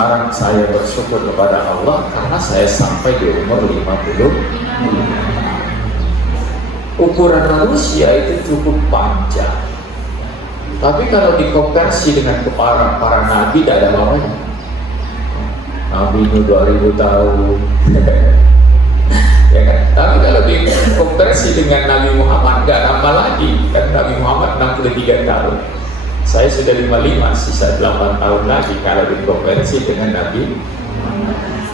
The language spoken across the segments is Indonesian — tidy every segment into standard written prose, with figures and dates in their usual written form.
sekarang saya bersyukur kepada Allah karena saya sampai di umur 50. Ukuran manusia itu cukup panjang, tapi kalau dikonversi dengan para nabi tidak ada apa-apanya. Nabi Nuh 2000 tahun ya kan? Tapi kalau dikonversi dengan Nabi Muhammad nggak nambah lagi, kan Nabi Muhammad 63 tahun, saya sudah 55, sisa 8 tahun lagi kalau dikonversi dengan Nabi.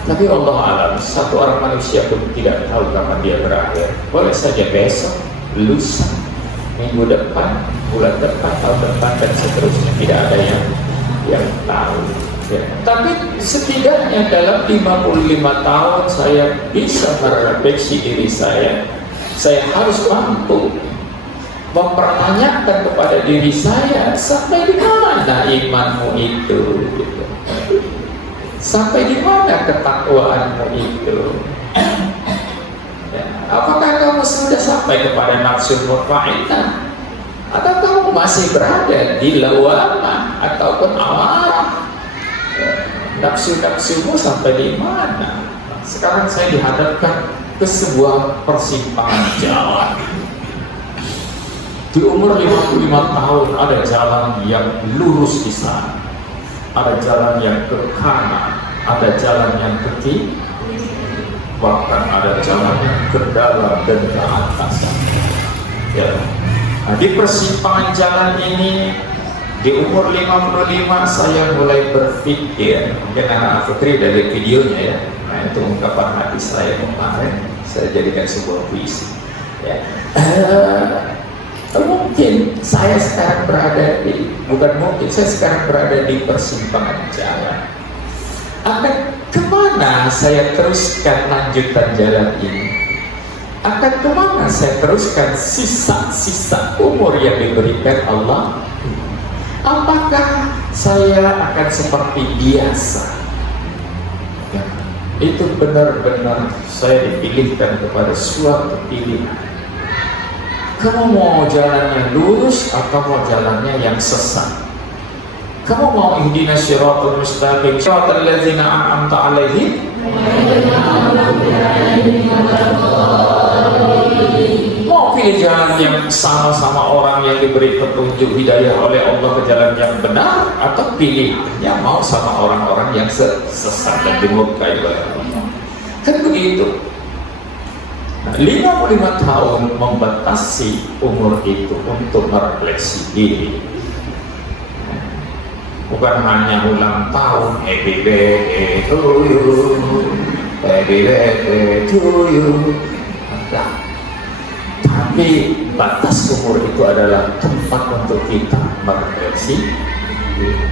Tapi Allah alam, satu orang manusia pun tidak tahu kapan dia berakhir. Boleh saja besok, lusa, minggu depan, bulan depan, tahun depan, dan seterusnya. Tidak ada yang tahu ya. Tapi setidaknya dalam 55 tahun saya bisa merefleksi diri saya harus mampu mempertanyakan kepada diri saya, sampai di mana imanmu itu gitu. Sampai di mana ketakwaanmu itu ya. Apakah kamu sudah sampai kepada nafsu mutmainnah, atau kamu masih berada di lawamah ataupun amarah? Nafsu-nafsumu sampai di mana? Sekarang saya dihadapkan ke sebuah persimpangan jalan. Di umur 55 tahun ada jalan yang lurus di sana, ada jalan yang ke kanan, ada jalan yang ke kiri, bahkan ada jalan yang ke dalam dan ke atas ya. Nah, di persimpangan jalan ini di umur 55 saya mulai berpikir, mungkin anak Fikri dari videonya ya, nah itu ungkapan hati saya kemarin saya jadikan sebuah puisi ya. Mungkin saya sekarang berada di, bukan mungkin, saya sekarang berada di persimpangan jalan. Akan kemana saya teruskan lanjutan jalan ini? Akan kemana saya teruskan sisa-sisa umur yang diberikan Allah? Apakah saya akan seperti biasa? Ya, itu benar-benar saya dipilihkan kepada suatu pilihan. Kamu mau jalannya lurus atau mau jalannya yang sesat? Kamu mau ihdinas siratal mustaqim, siratal ladzina an'amta 'alaihim, mau pilih jalan yang sama-sama orang yang diberi petunjuk hidayah oleh Allah ke jalan yang benar, atau pilihnya mau sama orang-orang yang sesat dan dimurkai oleh Allah? Kan begitu. 55 tahun membatasi umur itu untuk merefleksi diri, bukan hanya ulang tahun happy birthday to you, happy birthday to you, tapi batas umur itu adalah tempat untuk kita merefleksi diri.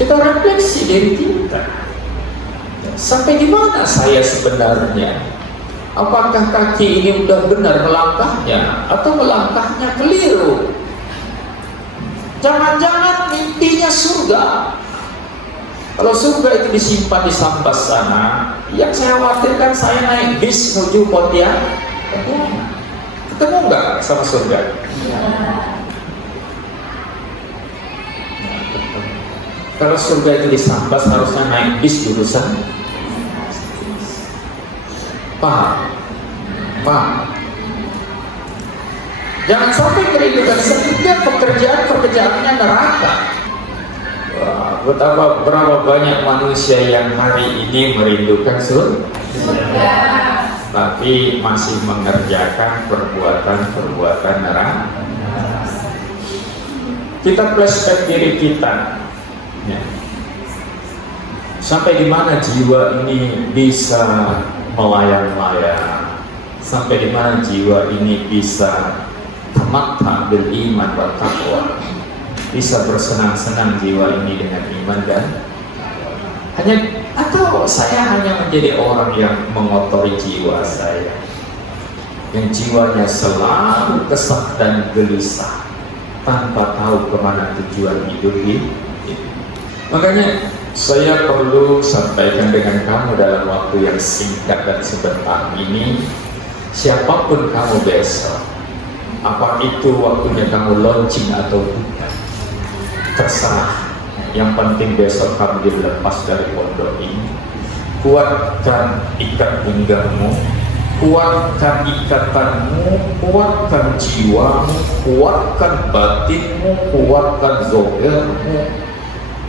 Kita refleksi diri kita, sampai di mana saya sebenarnya? Apakah kaki ini udah benar melangkahnya atau melangkahnya keliru? Jangan-jangan mimpinya surga. Kalau surga itu disimpan di Sambas sana, yang saya khawatirkan saya naik bis menuju Pontianak, ketemu nggak sama surga? Kalau surga itu di Sambas, harusnya naik bis jurusan. Paham? Jangan sampai kerindukan setiap pekerjaannya neraka. Wah, betapa berapa banyak manusia yang hari ini merindukan surga, tapi masih mengerjakan perbuatan neraka. Kita flashback diri kita ya. Sampai di mana jiwa ini bisa melayang-layang, sampai di mana jiwa ini bisa tamatta bil iman wa taqwa, bisa bersenang-senang jiwa ini dengan iman dan atau saya hanya menjadi orang yang mengotori jiwa saya, yang jiwanya selalu kesal dan gelisah tanpa tahu kemana tujuan hidup ini. Makanya saya perlu sampaikan dengan kamu dalam waktu yang singkat dan sebentar ini, siapapun kamu besok, apa itu waktunya kamu launching atau bukan, terserah. Yang penting besok kamu dilepas dari pondok ini. Kuatkan ikat pinggangmu, kuatkan ikatanmu, kuatkan jiwamu, kuatkan batinmu, kuatkan zohirmu,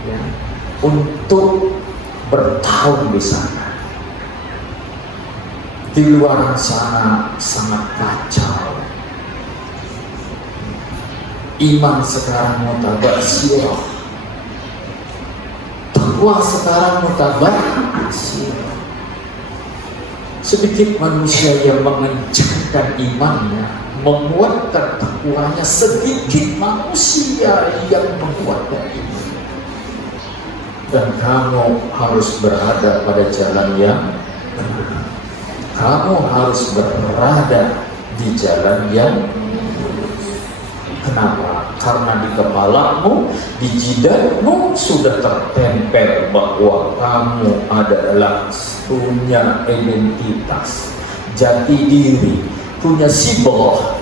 ya, untuk bertahun di sana. Di luar sana sangat kacau. Iman sekarang mutabak sirah, takwa sekarang mutabak sirah. Sedikit manusia yang mengencangkan imannya, menguatkan takwanya, sedikit manusia yang menguatkan imannya. Dan kamu harus berada pada jalan yang benar. Kamu harus berada di jalan yang kenapa? Karena di kepalamu, di jidatmu sudah tertempel bahwa kamu adalah punya identitas, jati diri, punya simbol.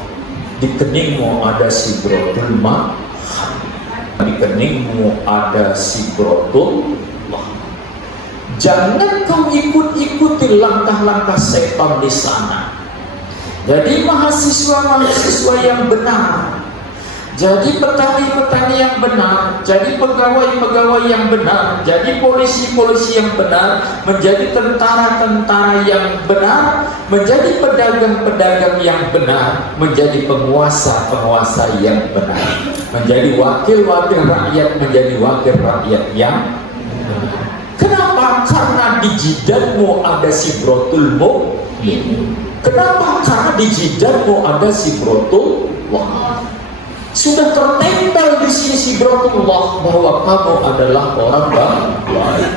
Di keningmu ada sibrotul ma, di keningmu ada sibrotul ma. Jangan kau ikut-ikuti langkah-langkah setan di sana. Jadi mahasiswa yang benar, jadi petani-petani yang benar, jadi pegawai-pegawai yang benar, jadi polisi-polisi yang benar, menjadi tentara-tentara yang benar, menjadi pedagang-pedagang yang benar, menjadi penguasa-penguasa yang benar, menjadi wakil-wakil rakyat, menjadi wakil rakyat yang benar. Kenapa? Karena di jidatmu ada sibrotul mu'min. Kenapa? Karena di jidatmu ada sibrotul wah. Sudah tertempel di sini sibratullah bahwa kamu adalah orang baik,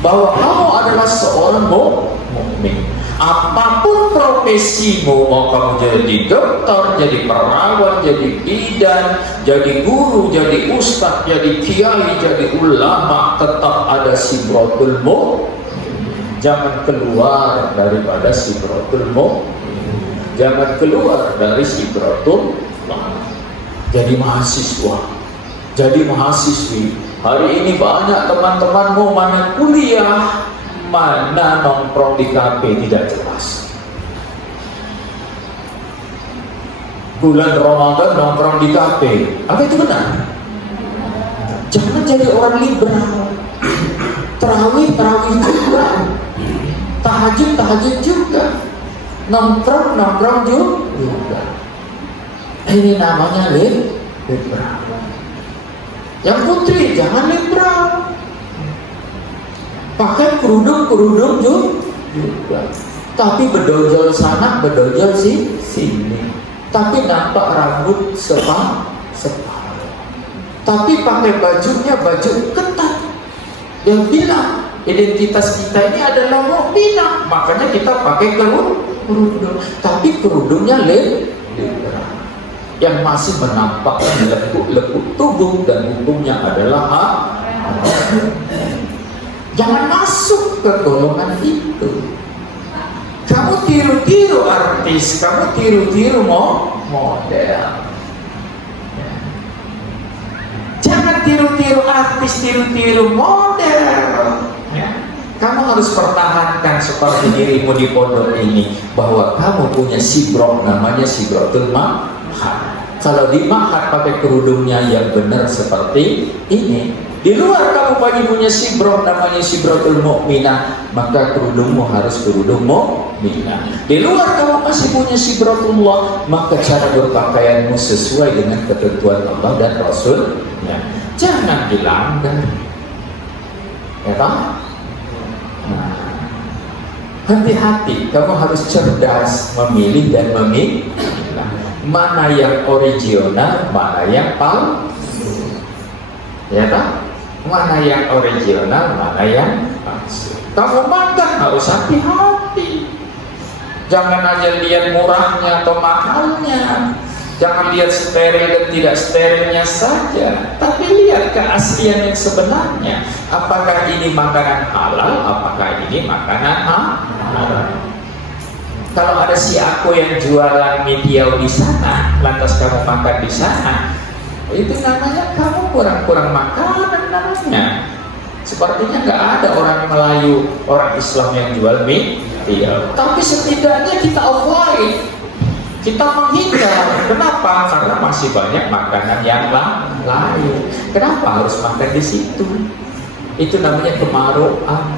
bahwa kamu adalah seorang mukmin. Apapun profesimu, mau kamu jadi dokter, jadi perawat, jadi bidan, jadi guru, jadi ustadz, jadi kiai, jadi ulama, tetap ada sibratul mu'min. Jangan keluar daripada sibratul mu'min. Jangan keluar dari sibratul mu'min. Jadi mahasiswa, jadi mahasiswi. Hari ini banyak teman-temanmu mana kuliah, mana nongkrong di kafe tidak jelas. Bulan Ramadan nongkrong di kafe, apa itu benar? Jangan jadi orang liberal. Tarawih juga, tahajud juga, nongkrong juga. Ini namanya liberal. Yang putri jangan liberal, pakai kerudung juga, tapi bedojol sana bedojol sini, tapi nampak rambut separuh, tapi pakai bajunya baju ketat. Yang bilang identitas kita ini adalah mukminah, makanya kita pakai kerudung, tapi kerudungnya liberal. Yang masih menampakkan lekuk-lekuk tubuh dan hukumnya adalah haram. Jangan masuk ke golongan itu. Kamu tiru-tiru artis, kamu tiru-tiru model. Jangan tiru-tiru artis, tiru-tiru model. Kamu harus pertahankan seperti dirimu di pondok ini, bahwa kamu punya sibroh, namanya sibrotul ma. Kalau di mahat pakai kerudungnya yang benar seperti ini, di luar kamu bagi punya sibroh, namanya sibrotul mu'minah, maka kerudungmu harus kerudung mu'minah. Di luar kamu masih punya sibrotullah, maka cara berpakaianmu sesuai dengan ketentuan Allah dan Rasulnya. Jangan dilanggar, ya Pak? Nah, hati-hati, kamu harus cerdas memilih dan memilih. Mana yang original, mana yang palsu, ya tak? Mana yang original, mana yang palsu. Kamu makan harus hati-hati. Jangan hanya lihat murahnya atau mahalnya, jangan lihat steril dan tidak sterilnya saja, tapi lihat keaslian yang sebenarnya. Apakah ini makanan halal, apakah ini makanan haram. Kalau ada si aku yang jualan mediau di sana, lantas kamu makan di sana, itu namanya kamu kurang-kurang makanan namanya. makanannya. Sepertinya nggak ada orang Melayu, orang Islam yang jual mie. Iya. Tapi setidaknya kita avoid, kita menghindar. Kenapa? Karena masih banyak makanan yang lain. Kenapa harus makan di situ? Itu namanya kemaruan.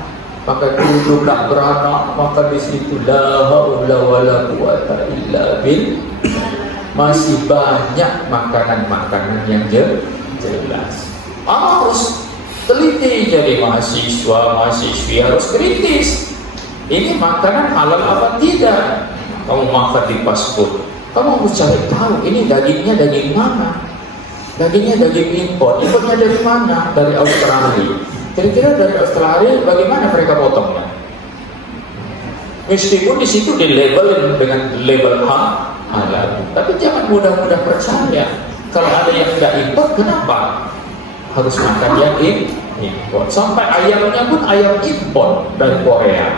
Maka dulu tak beranak, maka di situ la haula wala quwata illa billah. Masih banyak makanan-makanan yang jelas. Harus teliti jadi mahasiswi harus kritis. Ini makanan halal apa tidak? Kamu makan di fast food, kamu harus cari tahu ini dagingnya daging mana. Dagingnya daging impor. Impornya dari mana? Dari Australia. Kira-kira dari Australia bagaimana mereka potongnya? Meskipun di situ dilabelin dengan label halal, tapi jangan mudah-mudah percaya. Kalau ada yang tidak impor, kenapa harus makan yang impor? Sampai ayamnya pun ayam impor dari Korea.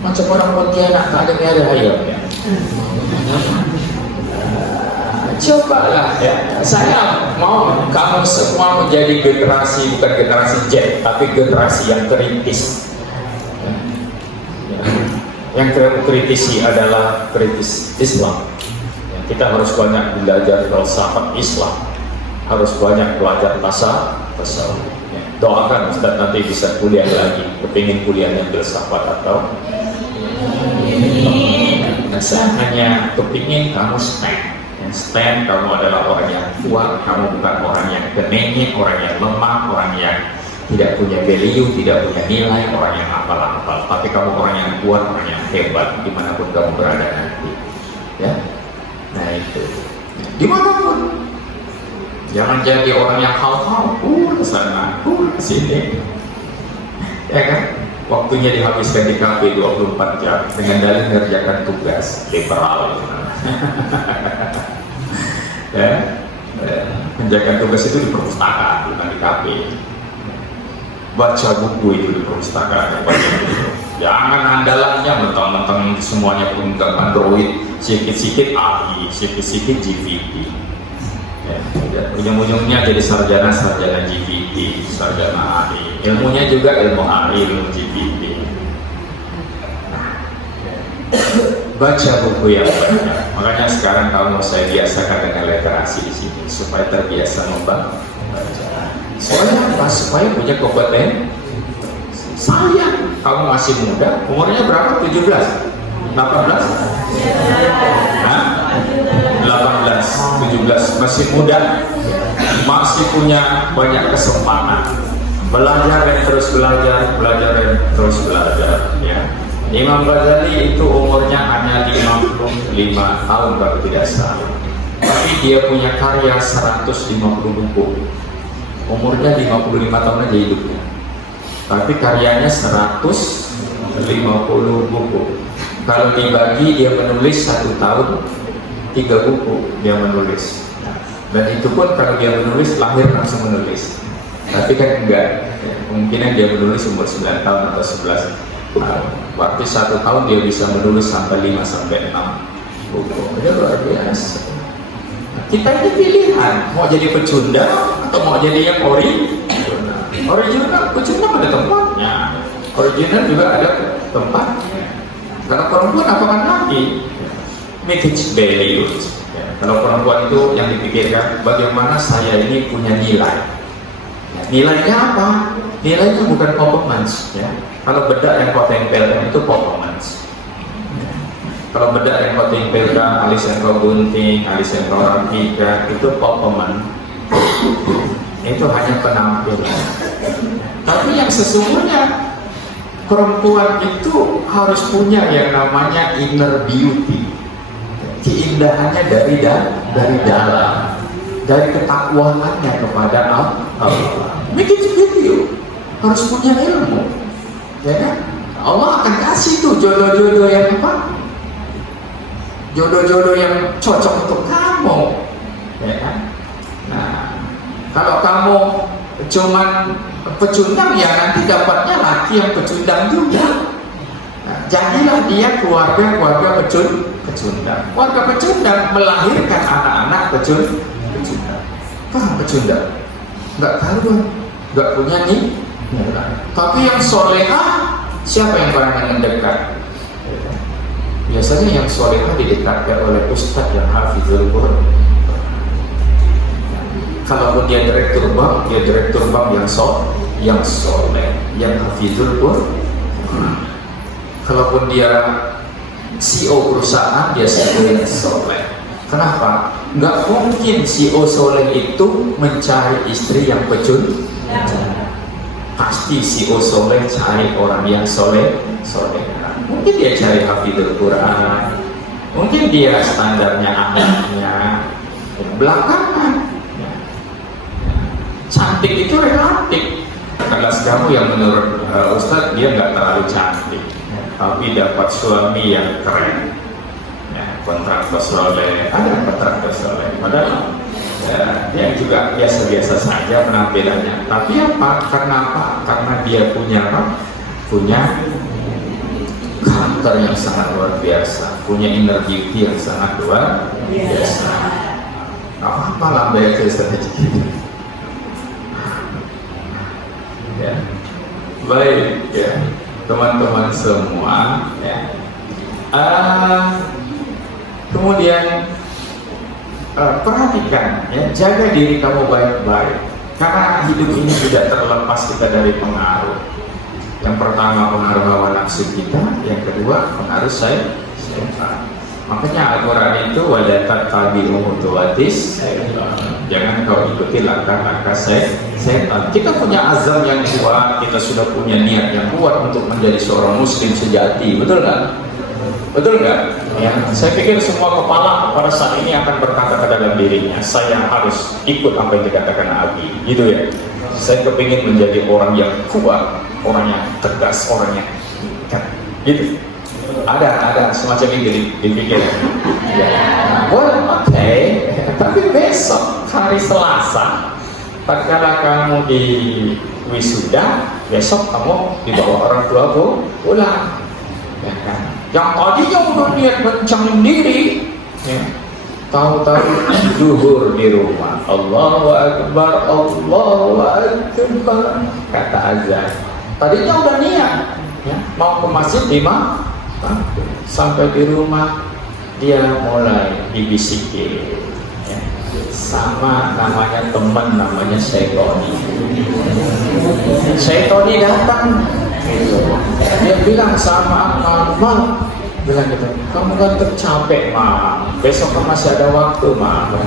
Macam orang Pontianak tak ada ayamnya. Cobalah ya. Saya mau kamu semua menjadi generasi, bukan generasi Z, tapi generasi yang kritis. Yang kritisi adalah kritis Islam. Kita harus banyak belajar filsafat Islam, harus banyak belajar tasawuf. Doakan Ustaz nanti bisa kuliah lagi, kepingin kuliahnya filsafat atau saya hanya kepingin kamu stand, kamu adalah orang yang kuat, kamu bukan orang yang gemengit, orang yang lemah, orang yang tidak punya value, tidak punya nilai, orang yang hafal-hafal, tapi kamu orang yang kuat, orang yang hebat dimanapun kamu berada nanti ya. Nah itu dimanapun, jangan jadi orang yang hau-hau sana sini ya kan. Waktunya dihabiskan di kafe 24 jam dengan dalih mengerjakan tugas liberal. Ya, menjaga tugas itu di perpustakaan, bukan di kafe. Baca buku itu di perpustakaan. Jangan andalannya mentang-mentang semuanya pemegang Android, sikit-sikit AI, sikit-sikit GPT. Ya, ujung-ujungnya jadi sarjana GPT, sarjana AI. Ilmunya juga ilmu AI, ilmu GPT. Baca buku yang banyak. Makanya sekarang kamu saya biasakan dengan literasi di sini supaya terbiasa membaca. Supaya punya kompetensi. Sayang, kamu masih muda, umurnya berapa? 17? 18? Hah? 18, 17, masih muda, masih punya banyak kesempatan. Belajar dan terus belajar, belajar dan terus belajar. Ya. Imam Ghazali itu umurnya hanya 55 tahun kalau tidak salah. Tapi dia punya karya 150 buku. Umurnya 55 tahun aja hidupnya. Tapi karyanya 150 buku. Kalau dibagi dia menulis 1 tahun 3 buku dia menulis. Dan itu pun kalau dia menulis lahir langsung menulis. Tapi kan enggak. Kemungkinan dia menulis umur 9 tahun atau 11 tahun. Waktu 1 tahun dia bisa menulis sampai 5 sampai 6 buku. Itu luar biasa. Kita ini pilihan, mau jadi pecundang atau mau jadi yang original, pecundang ada tempatnya, original juga ada tempatnya. Kalau perempuan apakan lagi? Make it valued. Ya, kalau perempuan itu yang dipikirkan bagaimana saya ini punya nilai. Ya, nilainya apa? Nilainya bukan performance. Ya. Kalau bedak yang kau tempelkan itu performance. Kalau bedak yang kau tempelkan, alis yang kau gunting, alis yang kau rapikan, itu performance. Itu hanya penampilan. Tapi yang sesungguhnya perempuan itu harus punya yang namanya inner beauty. Keindahannya dari dalam, dari ketakwaannya kepada Allah. Make it video, harus punya ilmu. Ya kan? Allah akan kasih tuh jodoh-jodoh yang apa? Jodoh-jodoh yang cocok untuk kamu. Ya kan? Nah, kalau kamu cuman pecundang, ya nanti dapatnya laki yang pecundang juga. Nah, jadilah dia keluarga pecundang. Keluarga pecundang melahirkan anak-anak pecundang. Paham pecundang? nggak karuan, nggak punya nih. Tapi yang solehah, siapa yang paling mendekat? Biasanya yang solehah didekatkan oleh ustadz yang hafizul Quran. Kalaupun dia direktur bank yang soleh, yang hafizul Quran. Kalaupun dia CEO perusahaan, dia CEO yang soleh. Kenapa? Nggak mungkin CEO soleh itu mencari istri yang pecun. Pasti CEO soleh cari orang yang soleh. Mungkin dia cari hafizul Quran, mungkin dia standarnya anaknya belakangan. Cantik itu relatif. Kelas kamu yang menurut Ustadz dia nggak terlalu cantik, tapi dapat suami yang keren, kontraktor soleh, ada kontraktor soleh, padahal dia juga biasa-biasa saja penampilannya. Tapi apa? Karena dia punya karakter yang sangat luar biasa, punya inner beauty yang sangat luar biasa. Apa lambai itu saja. Ya. Baik ya, teman-teman semua ya. Kemudian perhatikan ya, jaga diri kamu baik-baik, karena hidup ini tidak terlepas kita dari pengaruh. Yang pertama pengaruh hawa nafsu kita, yang kedua pengaruh syaitan. Makanya Al-Quran itu wadatat tabi'u mutuwatis, jangan kau ikuti langkah-langkah setan. Kita punya azam yang kuat, kita sudah punya niat yang kuat untuk menjadi seorang muslim sejati, betul nggak? Betul nggak? Ya, saya pikir semua kepala pada saat ini akan berkata ke dalam dirinya, saya harus ikut apa yang dikatakan Nabi, gitu ya. Saya kepingin menjadi orang yang kuat, orang yang tegas, orang yang gitu. Ada semacam itu dipikir. Ya. Well, oke. Tapi besok hari Selasa, tatkala kamu di wisuda, besok kamu dibawa orang tua pulang. Ya kan? Yang tadinya udah niat mencangin diri, ya. Tahu-tahu zuhur di rumah. Allahu Akbar, Allahu Akbar, kata azan. Tadinya udah niat, ya, mau ke masjid lima. Sampai di rumah dia mulai dibisikin ya, sama namanya teman, namanya Syaitoni datang gitu. Dia bilang sama Mal, bilang gitu, kamu kan tercapek Mal, besok kan masih ada waktu Mal,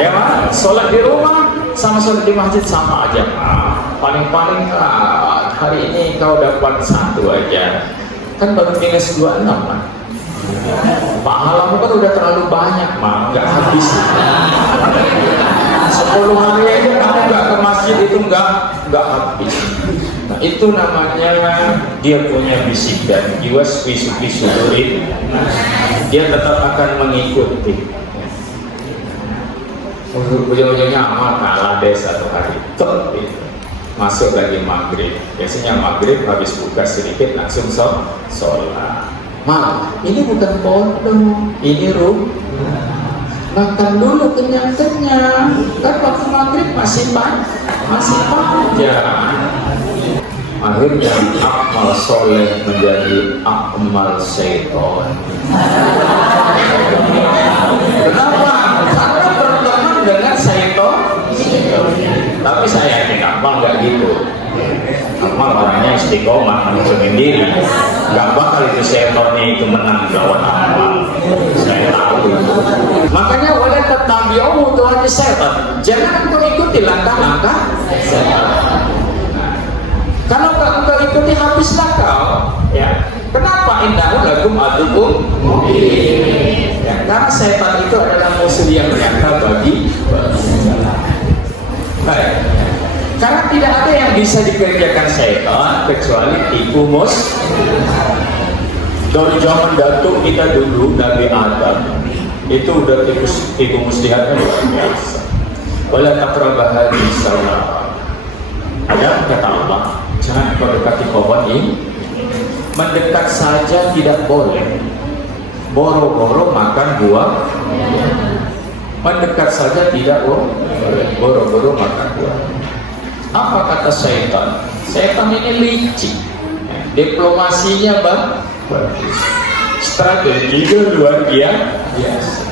ya Mal, sholat di rumah sama sholat di masjid sama aja Mal. Paling-paling hari ini kau dapat satu aja, kan baru minus 26 kan. Pahalamu kan udah terlalu banyak mah, nggak habis. 10 hari aja kamu nggak ke masjid itu nggak habis. Nah, itu namanya dia punya bisikan, jiwa spisu-spisu durit. Dia tetap akan mengikuti. Ujung-ujungnya amal kalah deh satu hari. Masuk lagi maghrib, biasanya maghrib habis buka sedikit langsung sholat. Mal, ini bukan pondok, ini rumah. Makan dulu kenyang-kenyang, kan waktu maghrib masih panjang. Akhirnya amal soleh menjadi amal syaitan. Kenapa? Karena berteman dengan syaitan. Tapi saya yakin amal nggak gitu. Amal orangnya istiqomah, menunjukin diri. Nggak bakal itu setan itu menang lawan amal. Saya tahu. Makanya wala tatabi'u tuhan setan. Jangan kau ikuti langkah-langkah setan. Kalau kau ikuti habislah kau. Ya. Kenapa innahu lakum adukum mubin? Ya, karena setan itu adalah musuh yang nyata bagi baik. Karena tidak ada yang bisa dikerjakan setan kecuali tipu mus. Dari zaman datuk kita dulu, Nabi Adam itu udah tipu muslihatnya luar biasa. Wala taqrabah hadhihi shajarah. Ada kata Allah, jangan kau dekati pohon ini. Mendekat saja tidak boleh. Boro-boro makan buah. mendekat saja tidak boleh, boro-boro makan buah. Apa kata syaitan? Syaitan ini licik, diplomasinya bagus, strateginya luar biasa.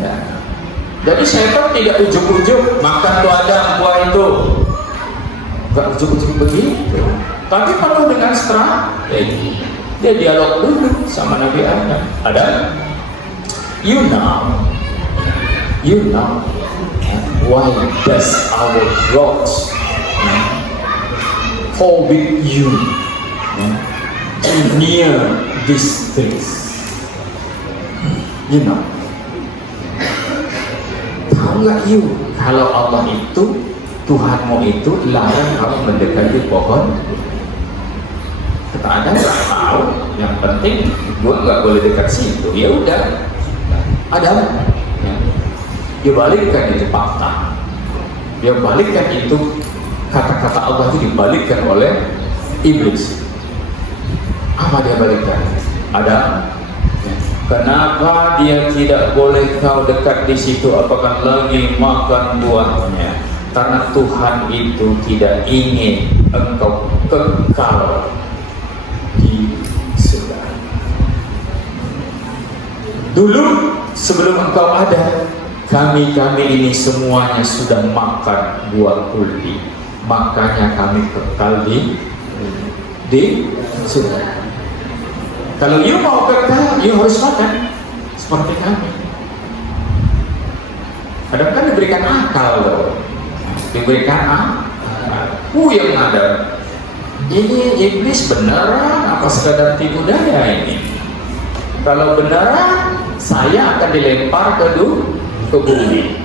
Ya. Jadi syaitan tidak ujuk-ujuk makan tuh ada buah itu, nggak ujuk-ujuk begitu, tapi penuh dengan strategi. Dia dialog dulu sama Nabi Adam. Adam, you know why does our rocks forbid you to near this place? You know, tahu nggak you kalau Allah itu, Tuhanmu itu larang kamu mendekati pohon? Kata Adam, nggak tahu. Yang penting gue nggak boleh dekat situ. Ya udah, Adam, dia balikkan itu fakta. Dia balikkan itu kata-kata Allah itu dibalikkan oleh iblis. Apa dia balikkan? Adam, kenapa dia tidak boleh kau dekat di situ? Apakah lagi makan buahnya? Karena Tuhan itu tidak ingin engkau kekal di surga. Dulu sebelum engkau ada, kami ini semuanya sudah makan buah kuldi, makanya kami kekal di surga. Kalau you mau kekal, you harus makan seperti kami. Adam kan diberikan akal loh, diberikan akal. Yang ada ini iblis beneran apa sekadar tipu daya ini? Kalau beneran, saya akan dilempar ke bumi.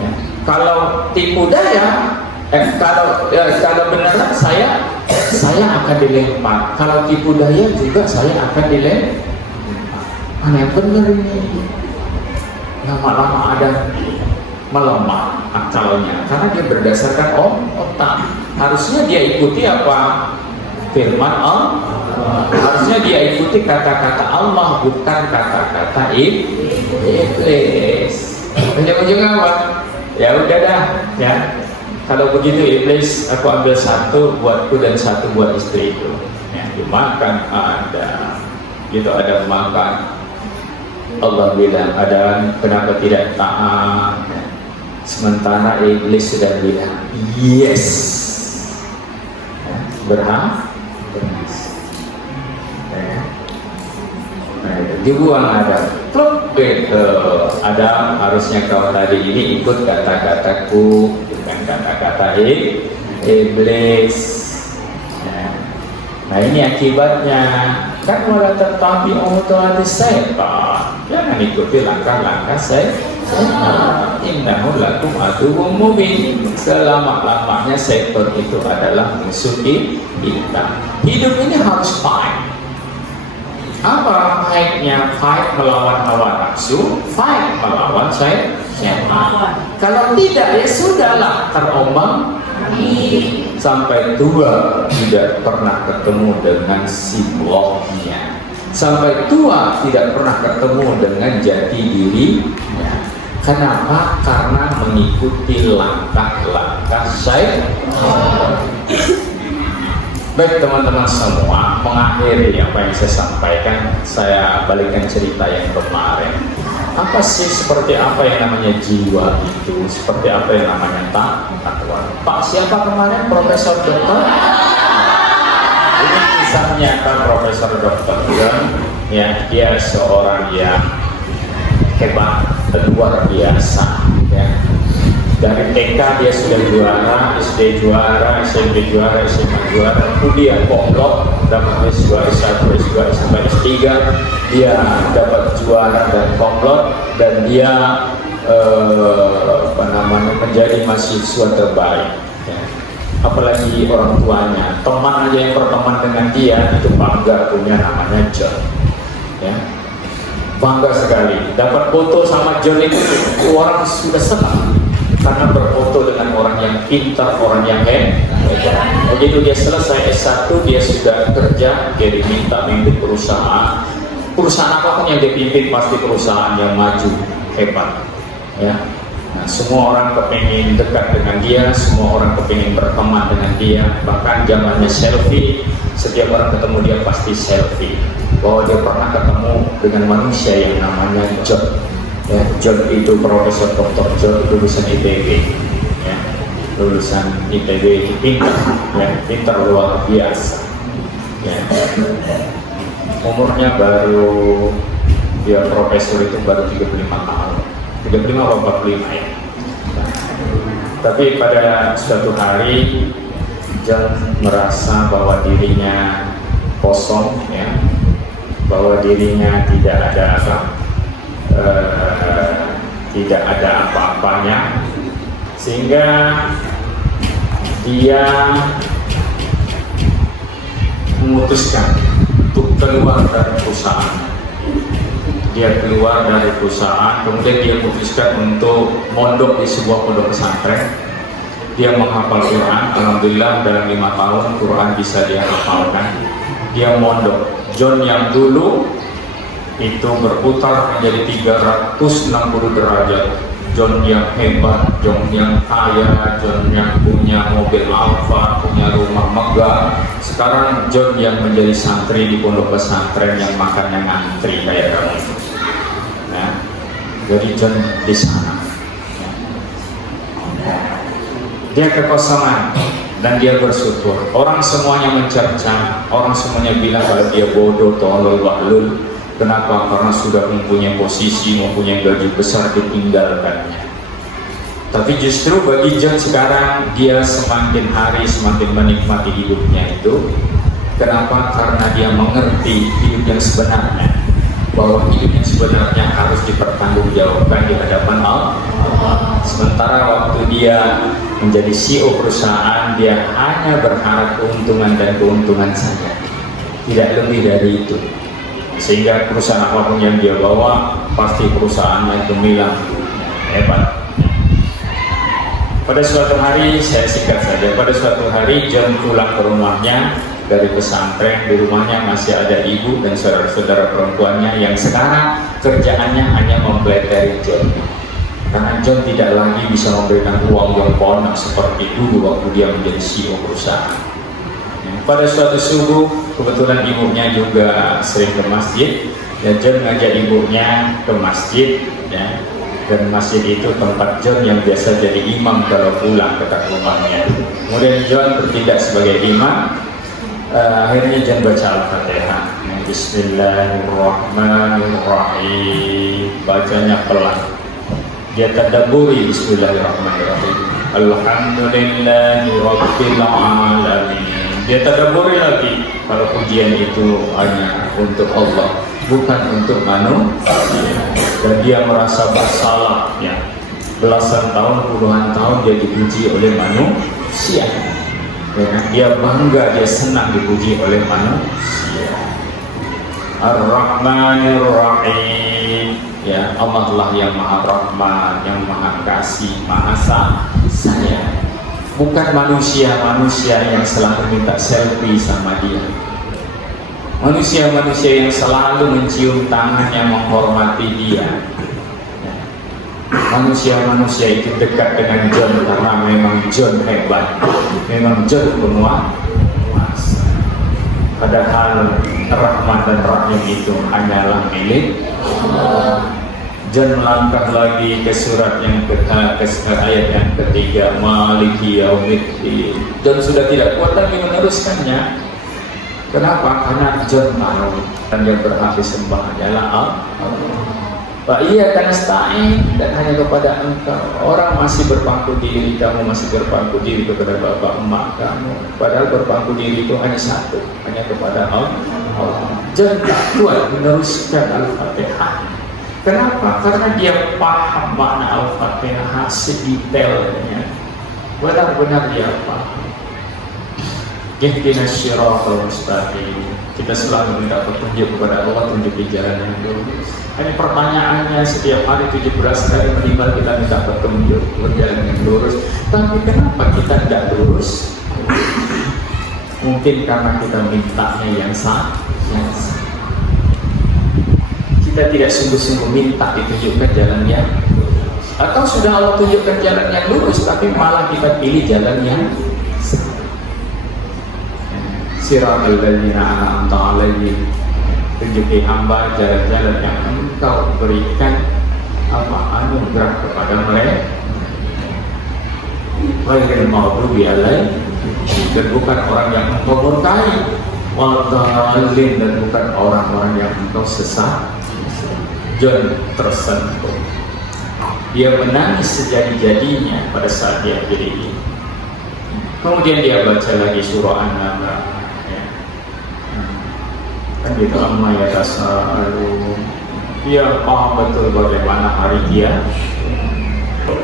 Ya. Kalau tipu daya, kalau beneran saya akan dilempar. Kalau tipu daya juga saya akan dilempar. Aneh bener ini. Lama-lama ada melemah akalnya karena dia berdasarkan otak. Harusnya dia ikuti apa? Firman Allah. Harusnya dia ikuti kata-kata Allah, bukan kata-kata iblis. Ujung-ujungnya apa? Ya udah dah, ya. Kalau begitu iblis, aku ambil satu buatku dan satu buat istriku. Ya, dimakan ada. Gitu ada makan. Allah bilang, ada kenapa tidak taat? Sementara iblis sudah bilang, yes. Ya, berhak. Dibuang Adam, pluk gitu. Adam, harusnya kau tadi ini ikut kata-kataku, bukan kata-kata iblis. Nah ini akibatnya, kan wala tetapi umutuati setan, jangan ikuti langkah-langkah setan. Innahu lakum aduwwum mubin. Selama-lamanya setan itu adalah musuh kita. Hidup ini harus fight. Apa fight-nya? Fight melawan hawa nafsu, fight melawan setan. Kalau tidak, ya sudahlah, terombang sampai tua tidak pernah ketemu dengan si blognya, sampai tua tidak pernah ketemu dengan jati dirinya. Kenapa? Karena mengikuti langkah-langkah setan. Baik teman-teman semua, mengakhiri apa yang saya sampaikan, saya balikkan cerita yang kemarin. Apa sih, seperti apa yang namanya jiwa itu, seperti apa yang namanya takwa. Pak siapa kemarin? Profesor Dokter? Ini kisah nyata Profesor Dokter ya, dia seorang yang hebat, luar biasa ya. Dari TK dia sudah juara, SD juara, SMP juara, SMA juara, kuliah poklok, dapat S2, S1, S2, S2, S3, dia dapat juara dan poklok, dan dia menjadi mahasiswa terbaik. Ya. Apalagi orang tuanya, teman aja yang berteman dengan dia itu bangga punya namanya John. Ya. Bangga sekali, dapat foto sama John itu orang sudah senang. Karena berfoto dengan orang yang pintar, orang yang hebat. Begitu dia selesai S1, dia sudah kerja, dia diminta memimpin perusahaan. Perusahaan apapun yang dia pimpin pasti perusahaan yang maju, hebat. Ya. Nah, semua orang kepingin dekat dengan dia, semua orang kepingin berteman dengan dia. Bahkan zamannya selfie, setiap orang ketemu dia pasti selfie. Bahwa dia pernah ketemu dengan manusia yang namanya John. Ya, John itu Profesor Dr. John, lulusan ITB. Ya, lulusan ITB, pintar, ya, pintar luar biasa. Ya. Umurnya baru, dia profesor itu baru 35 tahun. 35 atau 45 ya. Tapi pada suatu hari John merasa bahwa dirinya kosong, ya, bahwa dirinya tidak ada apa-apanya, sehingga dia memutuskan untuk keluar dari perusahaan. Dia keluar dari perusahaan, kemudian dia memutuskan untuk mondok di sebuah pondok pesantren. Dia menghafal Quran, alhamdulillah dalam 5 tahun Quran bisa dia hafalkan. Dia mondok. John yang dulu itu berputar menjadi 360 derajat. John yang hebat, John yang kaya, John yang punya mobil Alfa, punya rumah megah. Sekarang John yang menjadi santri di pondok pesantren yang makannya ngantri kayak kamu. Nah, jadi John di sana. Dia kekosongan dan dia bersyukur. Orang semuanya mencerca, orang semuanya bilang kalau dia bodoh, tolol, bahlul. Kenapa? Karena sudah mempunyai posisi, mempunyai gaji besar, ditinggalkannya. Tapi justru bagi John sekarang, dia semakin hari semakin menikmati hidupnya itu. Kenapa? Karena dia mengerti hidup yang sebenarnya, bahwa hidup yang sebenarnya harus dipertanggungjawabkan di hadapan Allah. Sementara waktu dia menjadi CEO perusahaan, dia hanya berharap keuntungan dan keuntungan saja, tidak lebih dari itu. Sehingga perusahaan apapun yang dia bawa, pasti perusahaannya gemilang, hebat. Pada suatu hari, saya singkat saja, pada suatu hari John pulang ke rumahnya dari pesantren. Di rumahnya masih ada ibu dan saudara-saudara perempuannya yang sekarang kerjaannya hanya mempelajari John. Karena John tidak lagi bisa memberikan uang yang banyak seperti dulu waktu dia menjadi CEO perusahaan. Pada suatu subuh, kebetulan ibunya juga sering ke masjid, dan John ngajak ibunya ke masjid, ya. Dan masjid itu tempat John yang biasa jadi imam kalau pulang ke rumahnya. Kemudian John bertindak sebagai imam. Akhirnya John baca Al-Fatihah. Bismillahirrahmanirrahim. Bacanya pelan. Dia tadabburi Bismillahirrahmanirrahim. Alhamdulillahi rabbil alamin. Dia tadabburi lagi kalau pujian itu hanya untuk Allah, bukan untuk manusia. Dan dia merasa bersalah, ya. Belasan tahun, puluhan tahun dia dipuji oleh manusia. Ya, dia bangga, dia senang dipuji oleh manusia. Ar-Rahmanir-Rahim. Ya, Allah lah yang Maha Rahman, yang Maha Kasih, Maha Sayang. Bukan manusia-manusia yang selalu minta selfie sama dia. Manusia-manusia yang selalu mencium tangan yang menghormati dia. Manusia-manusia itu dekat dengan John karena memang John hebat, memang John penguasa. Padahal rahmat dan rahim itu hanyalah milik Allah. John melangkah lagi ke surat yang ayat yang ketiga, Maliki Yaumiddin. John sudah tidak kuat lagi meneruskannya. Kenapa? Karena John tahu dan yang berhak disembah adalah Allah. Pak, iya karena nasta'in, dan hanya kepada Engkau. Orang masih berpangku diri, kamu masih berpangku diri kepada bapak emak kamu. Padahal berpangku diri itu hanya satu, hanya kepada Allah. John tak kuat meneruskan Al-Fatihah. Kenapa? Karena dia paham makna Al-Fatihah sedetailnya. Benar-benar dia paham. Ihdinas siratal mustaqim. Kita selalu minta petunjuk kepada Allah, tunjuk di jalan yang lurus. Hanya pertanyaannya setiap hari 17 kali minimal kita minta petunjuk berjalan yang lurus. Tapi kenapa kita tidak lurus? Mungkin karena kita mintanya yang salah. Kita tidak sungguh-sungguh minta ditunjukkan jalan yang lurus. Atau sudah Allah tunjukkan jalan yang lurus, tapi malah kita pilih jalan yang siratal ladzina an'amta 'alaihim, tunjuki hamba jalan-jalan yang Engkau berikan anugerah kepada mereka, ghairil maghdubi 'alaihim, dan bukan orang yang Engkau murkai, wadhalin, dan bukan orang-orang yang Engkau sesat. John tersentuh, dia menangis sejadi-jadinya pada saat dia diri. Kemudian dia baca lagi surah An-Naml, kan gitu, amma yatasaalun. Dia paham betul bagaimana hari dia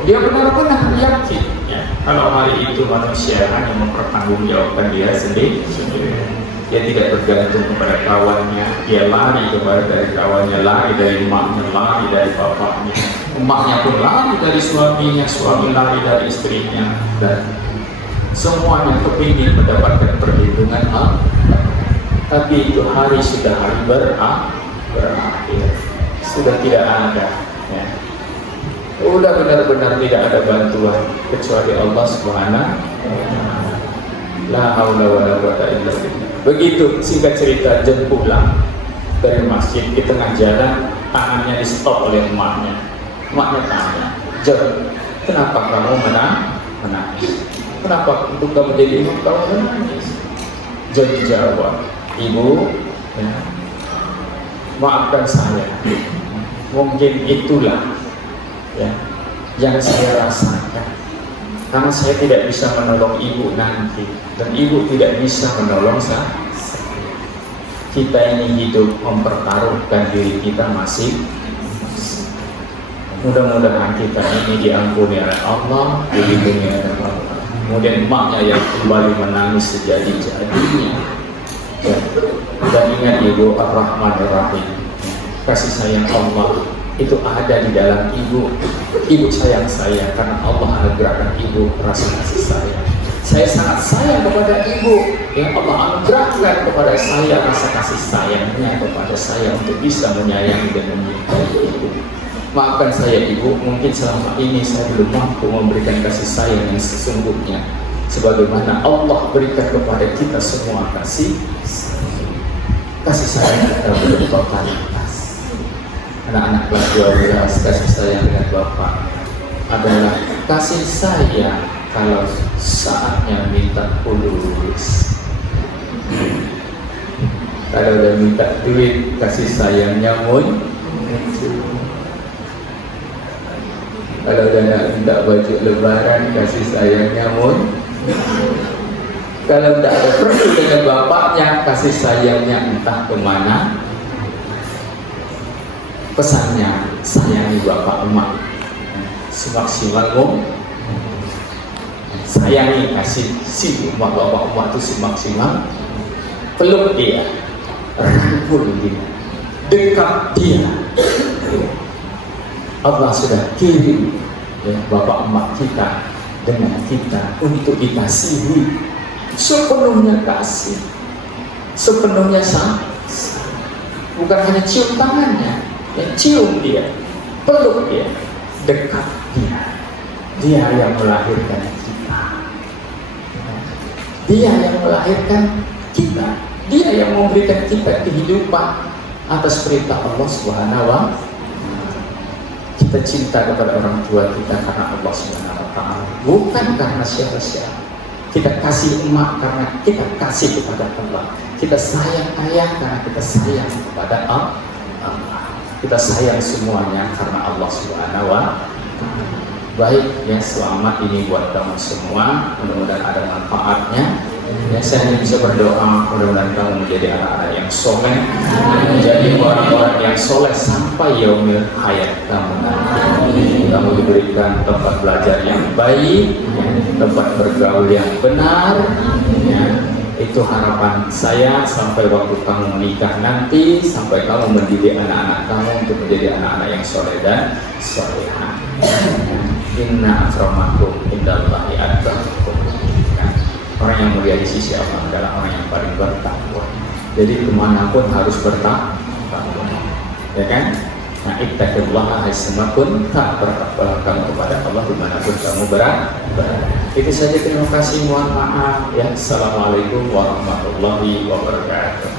benar-benar yakin ya, kalau hari itu manusia hanya mempertanggungjawabkan dia sendiri. Dia tidak bergantung kepada kawannya, dia lari dari kawannya, lari dari emaknya, lari dari bapaknya, emaknya pun lari dari suaminya, suami lari dari istrinya, dan semuanya kepingin mendapatkan perlindungan Allah. Tapi itu hari sudah berakhir, sudah tidak ada ya. Sudah benar-benar tidak ada bantuan kecuali Allah Subhanahu. La haula wala quwata illa billah. Begitu singkat cerita, John pulang dari masjid, di tengah jalan tangannya di stop oleh emaknya. Emaknya tanya, John, kenapa kamu menangis? Kenapa untuk kamu jadi imam kamu menangis? John jawab, Ibu, ya, maafkan saya, mungkin itulah ya yang saya rasakan, karena saya tidak bisa menolong ibu nanti, dan ibu tidak bisa menolong saya. Kita ini hidup mempertaruhkan diri kita masih. Mudah-mudahan kita ini diampuni oleh Allah, dilindungi oleh Allah. Kemudian emaknya yang kembali menangis sejadi-jadinya. Dan ingat ibu, Ar-Rahman Ar-Rahim, kasih sayang Allah itu ada di dalam ibu. Ibu sayang saya karena Allah anugerahkan ibu rasa kasih sayang. Saya sangat sayang kepada ibu yang Allah anugerahkan kepada saya rasa kasih sayangnya kepada saya untuk bisa menyayangi dan menyintai ibu. Maafkan saya ibu, mungkin selama ini saya belum mampu memberikan kasih sayang yang sesungguhnya sebagaimana Allah berikan kepada kita semua kasih sayang kita belum totalitas. Anak-anak kelas 12, kasih sayang dengan Bapak adalah kasih sayang kalau saatnya minta fulus. Kalau udah minta duit, kasih sayangnya muncul. Kalau udah minta baju lebaran, kasih sayangnya muncul. Kalau tidak ada perlu dengan bapaknya, kasih sayangnya entah kemana. Pesannya, sayangi bapak emak semaksimal mungkin. Sayangi, kasih si emak bapak emak itu semaksimal. Peluk dia, rangkul dia, dekat dia. Allah sudah kirim ya, bapak emak kita dengan kita untuk dikasihi sepenuhnya, kasih sepenuhnya sayang. Bukan hanya cium tangannya, ya, cium dia, peluk dia, dekat dia. Dia yang melahirkan kita, dia yang melahirkan kita, dia yang memberikan kita kehidupan atas perintah Allah Subhanahu wa Ta'ala. Kita cinta kepada orang tua kita karena Allah Subhanahu wa Ta'ala, bukan karena siapa-siapa. Kita kasih emak karena kita kasih kepada Allah. Kita sayang ayah karena kita sayang kepada Allah. Kita sayang semuanya karena Allah Subhanahu wa Ta'ala. Baik ya, selamat ini buat kamu semua. Mudah-mudahan ada manfaatnya. Ya, saya hanya bisa berdoa mudah-mudahan kamu menjadi anak-anak yang soleh, menjadi orang-orang yang soleh sampai yaumil hayat kamu nanti. Kamu diberikan tempat belajar yang baik, tempat bergaul yang benar. Ya, itu harapan saya sampai waktu kamu menikah nanti, sampai kamu mendidik anak-anak kamu untuk menjadi anak-anak yang soleh dan solehah. Inna akramakum indallahi atqakum. Orang yang mulia di sisi Allah adalah orang yang paling bertakwa. Jadi kemanapun harus bertakwa, ya kan? Nah, ittaqullaha haitsuma kunta, bertakwalah kamu kepada Allah dimanapun kamu berada. Itu saja, terima kasih, mohon maaf ya. Assalamualaikum warahmatullahi wabarakatuh.